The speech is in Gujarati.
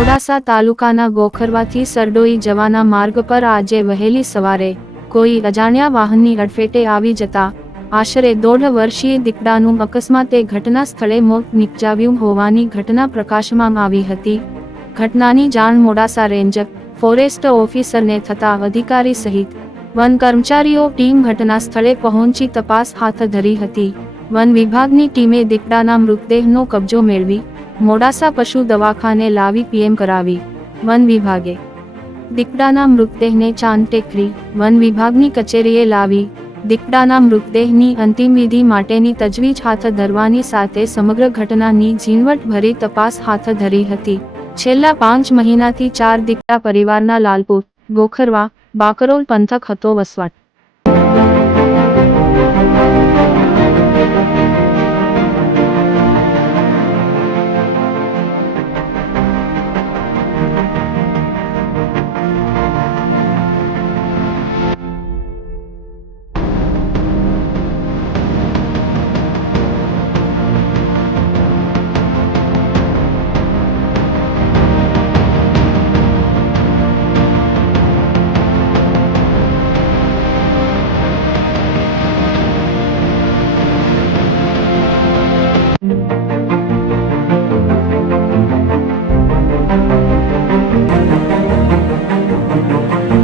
મોડાસા તાલુકાના ગોખરવાથી સરડોઈ જવાના માર્ગ પર આજે વહેલી સવારે કોઈ અજાણ્યા વાહનની અડફેટે આવી જતા આશરે 1.5 વર્ષીય દીકરાનું અકસ્માતે ઘટના સ્થળે મોત નિપજાવ્યું હોવાની ઘટના પ્રકાશમાં આવી હતી। ઘટનાની જાણ મોડાસા રેન્જ ફોરેસ્ટ ઓફિસરને થતા અધિકારી સહિત વન કર્મચારીઓ ટીમ ઘટના સ્થળે પહોંચી તપાસ હાથ ધરી હતી। વન વિભાગની ટીમે દીકરાના મૃતદેહનો કબજો મેળવી મોડાસા પશુ દવાખાને લાવી પીએમ કરાવી। વન વિભાગે દીકરાના મૃતદેહને ચાંદ ટેકરી વન વિભાગની કચેરીએ લાવી દીકરાના મૃતદેહની અંતિમ વિધિ માટેની તજવીજ હાથ ધરવાની સાથે સમગ્ર ઘટનાની ઝીણવટભરી તપાસ હાથ ધરી હતી। છેલ્લા 5 મહિનાથી 4 દીકરા પરિવારના લાલપુર, ગોખરવા, બાકરોલ પંથક હતો વસવાટ।